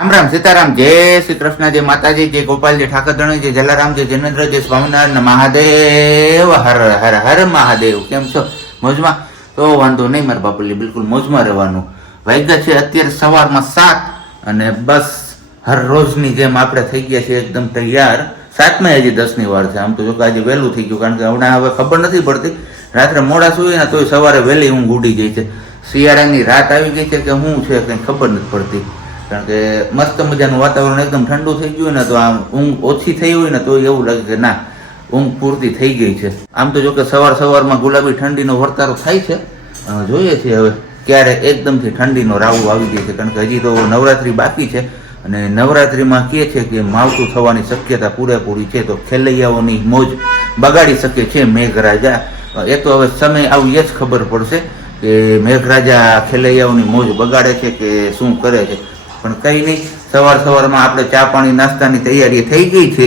રામ રામ સીતારામ, જય શ્રી કૃષ્ણ, જય માતાજી, જય ગોપાલજી, ઠાકરધણી, જય જલારામ, જય જિનેન્દ્ર, જય સ્વામિનારાયણ, મહાદેવ, હર હર હર મહાદેવ. કેમ છો? મોજમાં? તો વાંધો નહીં મારા બાપુલી, બિલકુલ મોજમાં રહેવાનું. વાગ્યા છે અત્યારે સવારમાં 7 અને બસ હર રોજની જેમ આપણે થઈ ગયા છે એકદમ તૈયાર. 7માં હજી 10ની વાર છે. આમ તો જો કે આજે વહેલું થઈ ગયું, કારણ કે હમણાં હવે ખબર નથી પડતી, રાત્રે મોડા સુઈએ ને તોય સવારે વહેલી ઊંઘ ઉડી ગઈ છે. શિયાળાની રાત આવી ગઈ છે કે શું છે કંઈ ખબર નથી પડતી, કારણ કે મસ્ત મજાનું વાતાવરણ એકદમ ઠંડુ થઈ ગયું ને તો આમ ઊંઘ ઓછી થઈ હોય ને તો એવું લાગે કે ના ઊંઘ પૂરતી થઈ ગઈ છે. આમ તો જો કે સવારમાં ગુલાબી ઠંડીનો વર્તારો થાય છે. જોઈએ છીએ હવે ક્યારે એકદમથી ઠંડીનો રાવું આવી જાય છે, કારણ કે હજી તો નવરાત્રી બાકી છે અને નવરાત્રીમાં કહે છે કે માવઠું થવાની શક્યતા પૂરેપૂરી છે. તો ખેલૈયાઓની મોજ બગાડી શકે છે મેઘરાજા. એ તો હવે સમય આવીએ જ ખબર પડશે કે મેઘરાજા ખેલૈયાઓની મોજ બગાડે છે કે શું કરે છે. પણ કંઈ નહીં, સવારમાં આપણે ચા પાણી નાસ્તાની તૈયારી થઈ ગઈ છે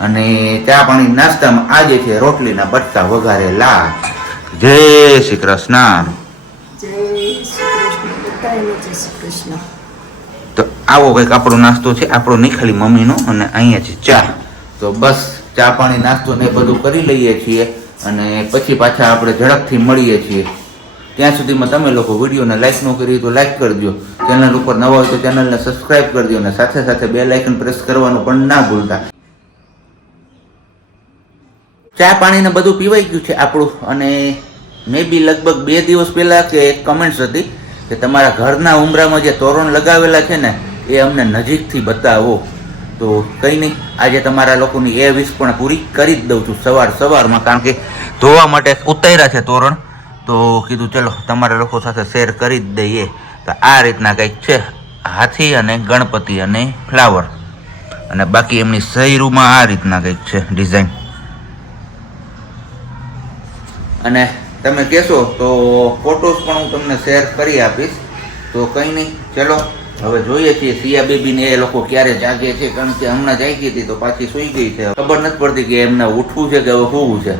અને ચા પાણી નાસ્તામાં આજે છે રોટલીના બટકા વઘારેલા. જય શ્રી કૃષ્ણ. તો આવો કંઈક આપણો નાસ્તો છે, આપણો નહીં ખાલી મમ્મીનો, અને અહીંયા છે ચા. તો બસ ચા પાણી નાસ્તો ને બધું કરી લઈએ છીએ અને પછી પાછા આપણે ઝડપથી મળીએ છીએ. ત્યાં સુધીમાં તમે લોકો વિડીયોને લાઈક ન કરી તો લાઈક કરજો, ચેનલ ઉપર નવા હોય તો ચેનલને સબસ્ક્રાઈબ કરજો અને સાથે સાથે બેલ આઇકન પ્રેસ કરવાનું પણ ના ભૂલતા. ચા પાણીને બધું પીવાઈ ગયું છે આપણું, અને મે બી લગભગ 2 દિવસ પહેલા કે એક કમેન્ટ્સ હતી કે તમારા ઘરના ઉંબરામાં જે તોરણ લગાવેલા છે ને એ અમને નજીકથી બતાવો. તો કંઈ નહીં, આજે તમારા લોકોની એ વિશ પણ પૂરી કરી જ દઉં છું સવારમાં, કારણ કે ધોવા માટે ઉતાર્યા છે તોરણ. તો કીધું ચલો તમારા લોકો સાથે શેર કરી જ દઈએ. તો આ રીતના કંઈક છે, હાથી અને ગણપતિ અને ફ્લાવર, અને બાકી એમની સહીરૂમાં આ રીતના કંઈક છે ડિઝાઇન. અને તમે કહેશો તો ફોટોસ પણ હું તમને શેર કરી આપીશ. તો કંઈ નહીં, ચલો હવે જોઈએ છીએ સિયા બેબીને એ લોકો ક્યારે જાગે છે, કારણ કે હમણાં જાગી હતી તો પાછી સૂઈ ગઈ છે. ખબર નથી પડતી કે એમને ઉઠવું છે કે હવે સૂવું છે.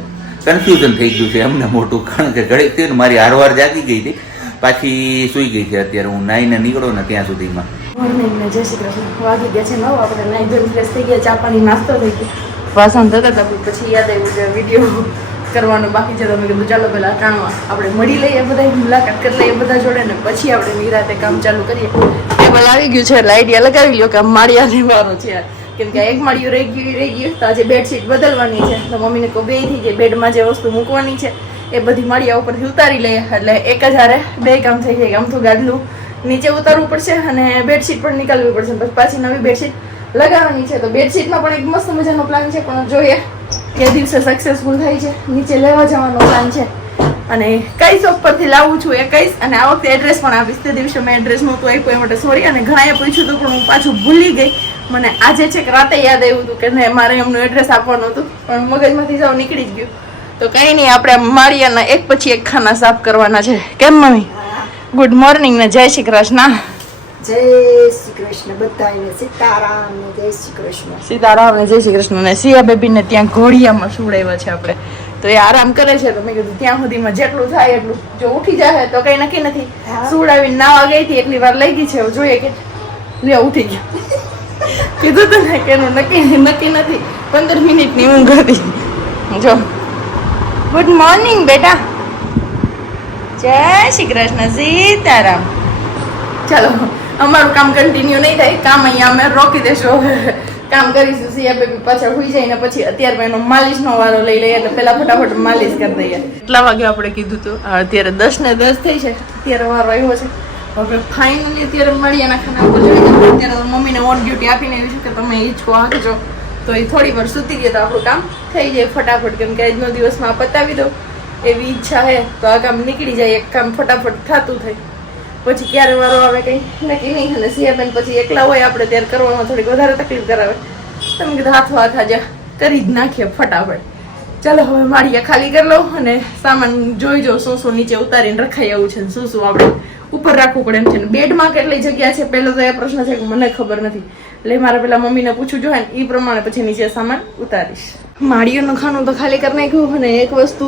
કન્ફ્યુઝન થઈ ગયું છે એમને મોટું, કારણ કે ઘડીક થયું ને મારી હારવાર જાગી ગઈ હતી, પાછી સૂઈ ગઈ છે. અત્યારે હું નાઈને નીકળો ને ત્યાં સુધીમાં મોર્નિંગને જય શ્રી કૃષ્ણ. વાગી ગયા છે 9. આપણે નાઈ ધોઈને ફ્રેશ થઈ ગયા, ચા પાણી નાસ્તો થઈ ગયો, વાસણ થતા હતા. પછી યાદ આવ્યું કે વિડીયો કરવાનો બાકી છે, તો મેં કીધું ચાલો પહેલાં કામમાં આપણે મળી લઈએ, બધા મુલાકાત કરી લઈએ બધા જોડે, ને પછી આપણે નિરાતે કામ ચાલુ કરીએ. ટેબલ આવી ગયું છે, લાઈડિયા લગાવી લો કે માળિયા લેવાનો છે, કેમ કે એક માળિયું રહી ગયું. તો આજે બેડશીટ બદલવાની છે, તો મમ્મીને કહું બે થઈ જાય, બેડમાં જે વસ્તુ મૂકવાની છે એ બધી માળિયા ઉપરથી ઉતારી લઈએ, એટલે એક જ હારે 2 કામ થઈ જાય. આમ તો ગાદલું નીચે ઉતારવું પડશે અને બેડશીટ પણ નીકાળવી પડશે, પછી પાછી નવી બેડશીટ લગાવવાની છે. તો બેડશીટમાં પણ એક મસ્ત મજાનો પ્લાન છે, પણ જોઈએ કે દિવસે સક્સેસફુલ થાય છે. નીચે લેવા જવાનો પ્લાન છે અને કઈ શોપ પરથી લાવું છું એ કહીશ, અને આ વખતે એડ્રેસ પણ આપીશ. તે દિવસે મેં એડ્રેસ નહોતું આપ્યું એ માટે સોરી, અને ઘણાએ પૂછ્યું હતું પણ હું પાછું ભૂલી ગઈ. મને આજે છે કે રાતે યાદ આવ્યું હતું કે મારે એમનું એડ્રેસ આપવાનું હતું, પણ મગજમાંથી જાવ નીકળી જ ગયું. તો કંઈ નહીં, આપણે માળિયાના એક પછી એક ખાના સાફ કરવાના છે. કેમ મમ્મી? ગુડ મોર્નિંગ ને જય શ્રી કૃષ્ણ. જય શ્રી કૃષ્ણ બધાને. સીતારામ ને જય શ્રી કૃષ્ણ. સીતારામ ને જય શ્રી કૃષ્ણ. ને સિયા બેબીને ત્યાં ઘોડિયામાં સુવડાવ્યા છે આપણે, તો એ આરામ કરે છે. તો મેં કીધું ત્યાં સુધીમાં જેટલું થાય એટલું, જો ઉઠી જાય તો કઈ નક્કી નથી. સુવડાવીને નાવા ગઈ હતી એટલી વાર લઈ ગઈ છે, જોઈએ કે લે ઉઠી ગયો. કીધું તું ને કે એનું નક્કી નથી. 15 મિનિટની ઊંઘ હતી. જો ગુડ મોર્નિંગ બેટા, જય શ્રી કૃષ્ણ, સીતારામ. ચાલો અમારું કામ કન્ટિન્યુ નહીં થાય, કામ અહીંયા અમે રોકી દેશું, કામ કરીશું. સિયા બેબી પાછળ હોઈ જાય ને પછી અત્યારે એનો માલિશનો વારો લઈ લઈએ, એટલે પેલા ફટાફટ માલિશ કરી દઈએ. કેટલા વાગે આપણે કીધું હતું? અત્યારે 10 ને 10 થઈ છે, અત્યારે વારો આવ્યો છે. હવે ફાઇનલી અત્યારે મળીયાના ખાના ઉપર જોઈ જાય. અત્યારે મમ્મીને ઓન ડ્યુટી આપીને એવી છે કે તમે હિંચકો હાંકજો, તો એ થોડી વાર સૂતી ગઈ તો આપણું કામ થઈ જાય ફટાફટ, કેમ કે આજનો દિવસમાં પતાવી દઉં એવી ઈચ્છા છે. તો આ કામ નીકળી જાય, એક કામ ફટાફટ થતું થાય. પછી ક્યારે વારો આવે કંઈ નક્કી નહીં, અને સિયાબેન પછી એકલા હોય આપણે ત્યારે કરવામાં થોડીક વધારે તકલીફ કરાવે. તમે કીધું હાથ આજે કરી જ નાખીએ ફટાફટ. ચાલો હવે માળિયા ખાલી કરી લઉં અને સામાન જોઈ જાઉં શું શું નીચે ઉતારીને રખાઈ આવું છે, શું શું આપણે ઉપર રાખવું પડે એમ છે. બેડમાં કેટલી જગ્યા છે પહેલો તો એ પ્રશ્ન છે કે મને ખબર નથી, એટલે મારે પેલા મમ્મીને પૂછવું જોઈએ ને એ પ્રમાણે પછી નીચે સામાન ઉતારીશ. માળિયાનું ખાનું તો ખાલી કરી નાખ્યું, અને એક વસ્તુ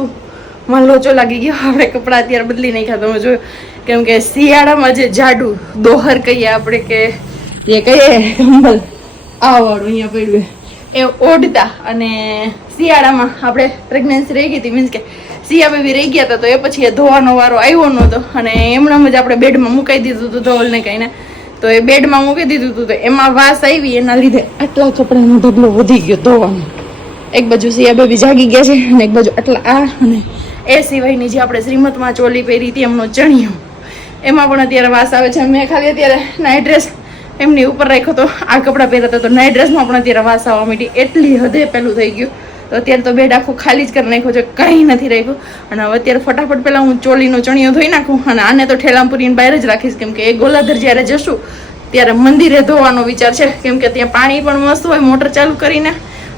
માં લોચો લાગી ગયો. આપણે કપડાં અત્યારે બદલી નાખ્યા, તમે જોયું, કેમ કે શિયાળામાં જે જાડું દોહર કહીએ આપણે, કે એ કહીએ કંબલ આ વાળું અહીંયા પડ્યું એ ઓઢતા. અને શિયાળામાં આપણે પ્રેગ્નન્સી રહી ગઈ હતી, મીન્સ કે સિયા બેબી રહી ગયા હતા, તો એ પછી એ ધોવાનો વારો આવ્યો નહોતો અને એમણામ જ આપણે બેડમાં મુકાઈ દીધું હતું ધોવલને કહીને. તો એ બેડમાં મૂકી દીધું હતું તો એમાં વાસ આવી, એના લીધે આટલા કપડાનો ઢગલો વધી ગયો ધોવાનો. એક બાજુ સિયા બેબી જાગી ગયા છે અને એક બાજુ આટલા આ, અને એ સિવાયની જે આપણે શ્રીમતમાં ચોલી પહેરી હતી એમનો ચણિયો, એમાં પણ અત્યારે વાસ આવે છે. મેં ખાલી અત્યારે નાઇટ ડ્રેસ એમની ઉપર રાખ્યો તો આ કપડાં પહેરતા તો નાઇટ ડ્રેસમાં પણ અત્યારે વાસ આવવા માંડી, એટલી હદે પેલું થઈ ગયું. તો અત્યારે તો બેડ આખું ખાલી જ કરી નાખ્યું છે, કંઈ નથી રાખ્યું. અને હવે અત્યારે ફટાફટ પહેલાં હું ચોલીનો ચણિયો ધોઈ નાખું અને આને તો ઠેલામ પૂરીને બહાર જ રાખીશ, કેમ કે એ ગોલાધર જ્યારે જશું ત્યારે મંદિરે ધોવાનો વિચાર છે, કેમ કે ત્યાં પાણી પણ મસ્ત હોય મોટર ચાલુ કરીને.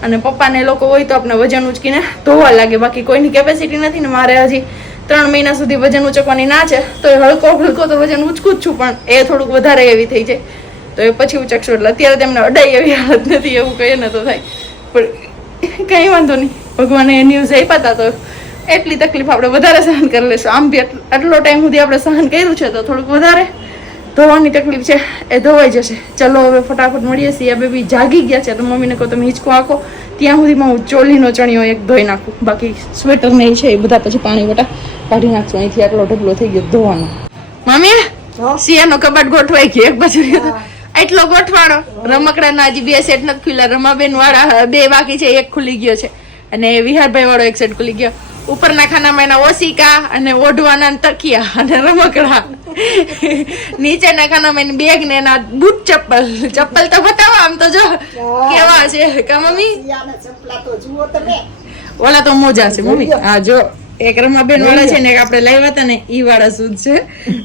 અને પપ્પાને લોકો હોય તો આપણે વજન ઉચકીને ધોવા લાગે, બાકી કોઈની કેપેસિટી નથી ને. મારે હજી 3 મહિના સુધી વજન ઉચકવાની ના છે, તો એ હલકો તો વજન ઉચકું જ છું, પણ એ થોડુંક વધારે એવી થઈ જાય તો એ પછી ઉચકશું. એટલે અત્યારે તેમને અડાઈ એવી હાલત નથી, એવું કહીએ ને તો થાય. પણ કંઈ વાંધો નહીં, ભગવાને એ ન્યૂઝ આપ્યા હતા તો એટલી તકલીફ આપણે વધારે સહન કરી લઈશું. આમ બી આટલો ટાઈમ સુધી આપણે સહન કર્યું છે તો થોડુંક વધારે ધોવાની તકલીફ છે એ ધોવાઈ જશે. ચલો હવે ફટાફટ મળીએ. સિયા બેબી જાગી ગયા છે તો મમ્મીને કહો તમે હિંચકો આખો, ત્યાં સુધીમાં હું ચોલીનો ચણિયો એક ધોઈ નાખું, બાકી સ્વેટર ને એ છે એ બધા પછી પાણી વટા કાઢી નાખશું. અહીંથી આટલો ઢગલો થઈ ગયો ધોવાનો. મમ્મી સિયાનો કબાટ ગોઠવાઈ ગયો, એક બાજુ એટલો ગોઠવાડો. રમકડાના હજી 2 સેટ નથી ખુલ્લા, રમાબેન વાળા 2 બાકી છે, એક ખુલી ગયો છે અને વિહારભાઈ વાળો 1 સેટ ખુલી ગયો. ઉપરના ખાનામાં એના ઓશિકા અને ઓઢવાના તકિયા અને રમકડા, નીચેના ખાનામાં એની બેગ ને એના બૂટ ચપ્પલ તો બતાવો આમ તો જો કેવા છે કા મમ્મી. ઓલા તો મોજા છે મમ્મી. હા જો એક રમાબેન વાળા છે ને એક આપણે લાવ્યા હતા ને ઈ વાળા શૂઝ છે.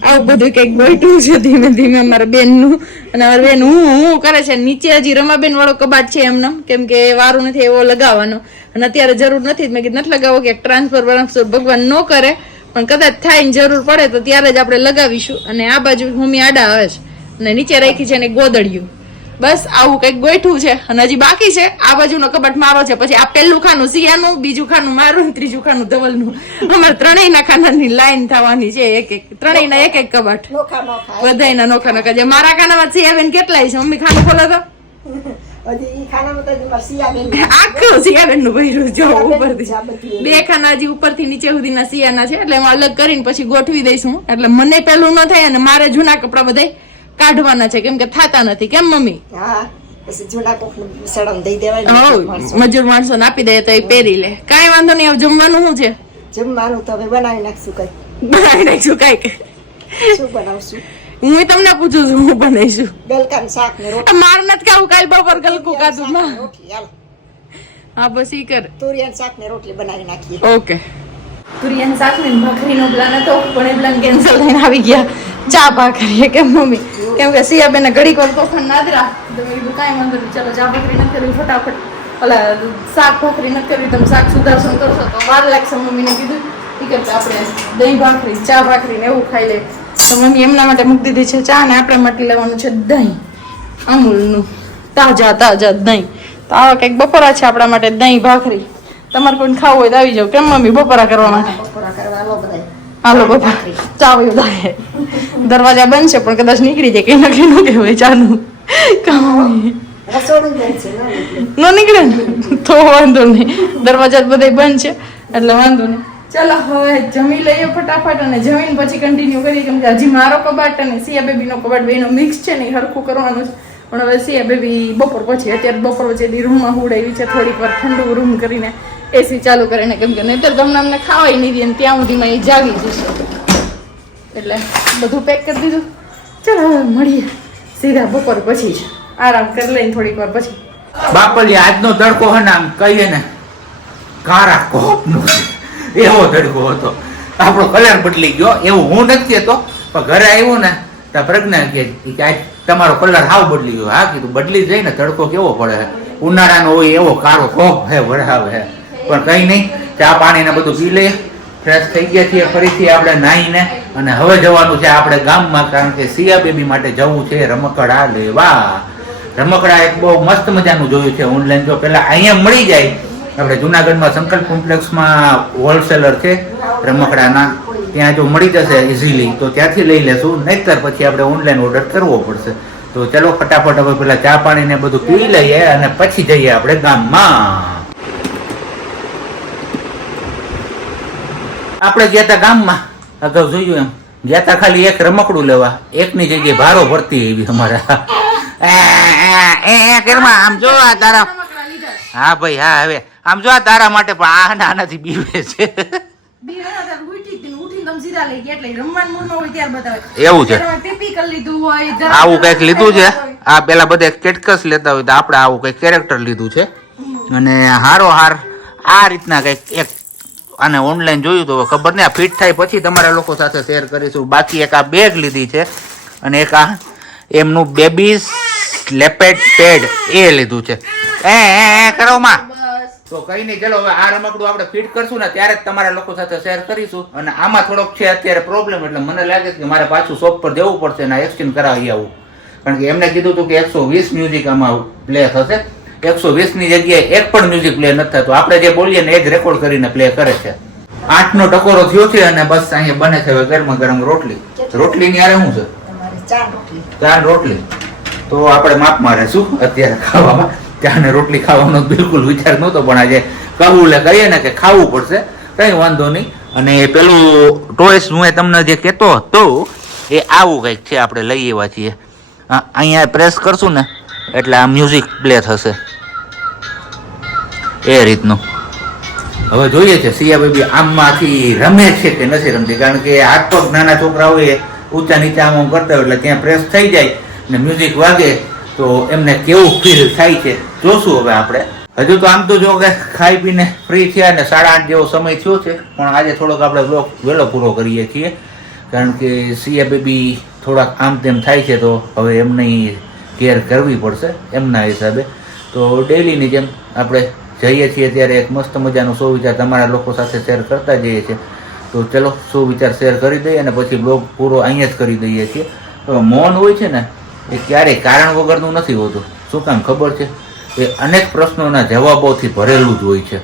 આવું બધું કઈક બેઠું છે ધીમે ધીમે અમારા બેન નું. અને અમારી બેન હું કરે છે. નીચે હજી રમાબેન વાળો કબાટ છે એમને, કેમ કે વારું નથી એવો લગાવવાનો અને અત્યારે જરૂર નથી. મેં કીધું નથી લગાવો કે ટ્રાન્સફર ભગવાન ન કરે, પણ કદાચ થાય ને જરૂર પડે તો ત્યારે જ આપણે લગાવીશું. અને આ બાજુ મમ્મી આડા આવે છે અને નીચે રાખી છે ને ગોદડિયું. બસ આવું કઈક ગોઠવું છે અને હજી બાકી છે. આ બાજુનો કબાટ મારો છે, પછી આ પહેલું ખાનું સિયાનું, બીજું ખાનું મારું, ત્રીજું ખાનું ધવલનું. અમારે ત્રણેયના ખાનાની લાઈન થવાની છે, એક ત્રણેયના એક કબાટ, બધાયના નોખા નોખા. જે મારા ખાનામાં સિયાબેન કેટલાય છે મમ્મી ખાનું ખોલો તો આખું સિયાબેન નું ભર્યું જો ઉપરથી 2 ખાના હજી ઉપરથી નીચે સુધીના સિયાના છે, એટલે એમાં અલગ કરીને પછી ગોઠવી દઈશું. એટલે મને પેલું ન થાય અને મારે જૂના કપડા બધા કાઢવાના છે, કેમ કે થાતા નથી. કેમ મમ્મી? મજૂર માણસો આપી દે તો એ પહેરી લે, કઈ વાંધો નહીં. હવે જમવાનું શું છે? જમવાનું તો હવે બનાવી નાખશું. બનાવી નાખશું કઈક. શું બનાવશું? હું તમને પૂછું છું, હું બનાવીશું ગલકાનું શાક ને રોટલી. માર નથી ખાવું, કાલ બપોર ગલકું ખાધું માં. હા બસ ઈ કર. તુરિયાનું શાક ને રોટલી બનાવી નાખીએ. ઓકે. તુરિયાનું શાક ને ભાખરીનો પ્લાન હતો, પણ એ પ્લાન કેન્સલ થઈને આવી ગયા ચા ભાખરી. કેમ મમ્મી? કેમ કે સિયાબેન ઘડીક વાર તોફાન નાદરા, તો મેં કીધું કાંઈ વાંધો નહીં, ચલો ચા ભાખરી નથી કરવી, ફટાફટ ઓલા શાક ભાખરી નથી કરવી, તમે શાક સુધારશું કરશો તો વાર લાગશે. મમ્મીને કીધું એ કે આપણે દહીં ભાખરી, ચા ભાખરી ને એવું ખાઈ લે. તો મમ્મી એમના માટે મૂકી દીધી છે ચા, ને આપણે માટે લેવાનું છે દહીં, અમૂલનું તાજા દહીં. તો આવા કંઈક બપોરા છે આપણા માટે દહીં ભાખરી. તમારે કોઈને ખાવું હોય તો આવી જાવ. કેમ મમ્મી? બપોરા કરવા માટે હાલો બપોરા ચા થાય. દરવાજા બંધ છે પણ કદાચ નીકળી જાય, કઈ નક્કી ન કહેવાય ચાનું ન નીકળે ને તો વાંધો નહીં. દરવાજા બધા બંધ છે એટલે વાંધો નહીં. ચાલો હવે જમી લઈએ ફટાફટ અને જમીન પછી કન્ટિન્યુ કરીએ, કેમ કે હજી મારો કબાટ અને સિયા બેબીનો કબાટ બેનો મિક્સ છે ને હરખું કરવાનું છે. પણ હવે સિયા બેબી બપોર પછી, અત્યારે બપોર પછી રૂમમાં હુડાવી છે, થોડીક વાર ઠંડુ રૂમ કરીને એસી ચાલુ કરીને, કેમ કે નહીતર તમને અમને ખાવાય નહીં દે, ત્યાં સુધીમાં એ જાગી જશે. એટલે બધું પેક કરી દીધું. ચાલો હવે મળીએ સીધા બપોર પછી જ, આરામ કરી લઈને થોડીક વાર પછી. બાપલી આજનો તડકો હે ને આમ કહીએ ને કારા કોપનો એવો તડકો હતો. આપણો કલર બદલી ગયો એવું હું નથી કહેતો, પણ ઘરે આવ્યો ને તો પ્રજ્ઞા કે આજ તમારો કલર હાવ બદલી ગયો. હા કીધું બદલી જાય ને, તડકો કેવો પડે, ઉનાળાનો હોય એવો કાળો કોપ હે વરસાવે હે. પણ કઈ નહીં, ચા પાણી ને બધું પી લઈએ, ફ્રેશ થઈ ગયા છીએ ફરીથી આપણે નાહીને. અને હવે જવાનું છે આપણે ગામમાં, કારણ કે સિયા બેબી માટે જવું છે રમકડા લેવા. રમકડા એક બહુ મસ્ત મજાનું જોયું છે ઓનલાઈન. જો પેલા અહીંયા મળી જાય, આપણે જુનાગઢમાં સંકલ્પ કોમ્પ્લેક્સમાં હોલસેલર છે રમકડાના, ત્યાં જો મળી જશે ઇઝીલી તો ત્યાંથી લઈ લેશું, નહીતર પછી આપણે ઓનલાઈન ઓર્ડર કરવો પડશે. તો તો ચલો ફટાફટ હવે પેલા ચા પાણી ને બધું પી લઈએ અને પછી જઈએ આપણે ગામમાં. આપણે ગયા તા ગામમાં, અગાઉ જોયું એમ ગયા તા ખાલી એક રમકડું લેવા, એકની જગ્યાએ ભારો ભરતી એવી અમારા. આમ જો આ તારા, હા ભાઈ હા, હવે આમ જો આ તારા માટે પણ આનાથી બીવે છે. એવું છે, આવું કઈક લીધું છે. આ પેલા બધા કેટકસ લેતા હોય તો આપણે આવું કઈક કેરેક્ટર લીધું છે. અને હારો હાર આ રીતના કઈક એક આને ઓનલાઈન જોયું તો ખબર નહીં, આ ફિટ થાય પછી તમારા લોકો સાથે શેર કરીશું. બાકી એક આ બેગ લીધી છે અને એક આ એમનું બેબી લેપેટ પેડ એ લીધું છે. કરો માં તો કઈ નહીં, ચલો હવે આ રમકડું આપણે ફિટ કરશું ને ત્યારે જ તમારા લોકો સાથે શેર કરીશું. અને આમાં થોડોક છે અત્યારે પ્રોબ્લેમ, એટલે મને લાગે છે કે મારે પાછું શોપ પર જવું પડશે અને એક્સચેન્જ કરાવી આવું. કારણ કે એમને કીધું હતું કે 120 મ્યુઝિક આમાં પ્લે થશે, 120 ની જગ્યાએ એક પણ મ્યુઝિક પ્લે નથી થતું. આપણે જે બોલીએ ને એ જ રેકોર્ડ કરીને પ્લે કરે છે. 8 નો ટકોરો થયો છે અને બસ અહીંયા બને છે હવે ગરમા ગરમ રોટલી. રોટલી ની યારે શું છે? 4 રોટલી. તો આપણે માપમાં રહેશું અત્યારે ખાવામાં. ચા ને રોટલી ખાવાનો બિલકુલ વિચાર નહોતો, પણ આજે કહું કહીએ ને કે ખાવું પડશે, કઈ વાંધો નહીં. અને પેલું ટોયસ હું તમને જે કહેતો હતો એ આવું કંઈક છે, આપણે લઈ આવ્યા છીએ. અહીંયા પ્રેસ કરશું ને એટલે આ મ્યુઝિક પ્લે થશે એ રીતનું. હવે જોઈએ છે સિયા બેબી આમમાંથી રમે છે કે નથી રમતી, કારણ કે હાથ પગ નાના છોકરા હોય ઊંચા નીચે આમ કરતા હોય એટલે ત્યાં પ્રેસ થઈ જાય ને મ્યુઝિક વાગે તો એમને કેવું ફીલ થાય છે જોશું હવે આપણે. હજુ તો આમ તો જો કે ખાઈ પીને ફ્રી થયા ને 8:30 જેવો સમય થયો છે, પણ આજે થોડોક આપણે બ્લોગ વહેલો પૂરો કરીએ છીએ કારણ કે સિયા બેબી થોડાક આમ તેમ થાય છે તો હવે એમની કેર કરવી પડશે એમના હિસાબે. તો ડેલીની જેમ આપણે જઈએ છીએ ત્યારે એક મસ્ત મજાનો સુવિચાર તમારા લોકો સાથે શેર કરતા જઈએ છીએ. તો ચલો સુવિચાર શેર કરી દઈએ અને પછી બ્લોગ પૂરો અહીંયા જ કરી દઈએ છીએ. મૌન હોય છે ને એ ક્યારેય કારણ વગરનું નથી હોતું. શું કામ ખબર છે? એ અનેક પ્રશ્નોના જવાબોથી ભરેલું જ હોય છે.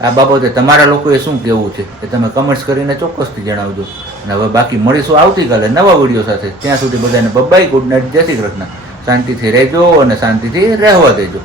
આ બાબતે તમારા લોકોએ શું કહેવું છે એ તમે કમેન્ટ્સ કરીને ચોક્કસથી જણાવજો. અને હવે બાકી મળીશું આવતીકાલે નવા વિડીયો સાથે. ત્યાં સુધી બધાને બાય, ગુડ નાઇટ, જય શ્રી કૃષ્ણ. શાંતિથી રહેજો અને શાંતિથી રહેવા દેજો.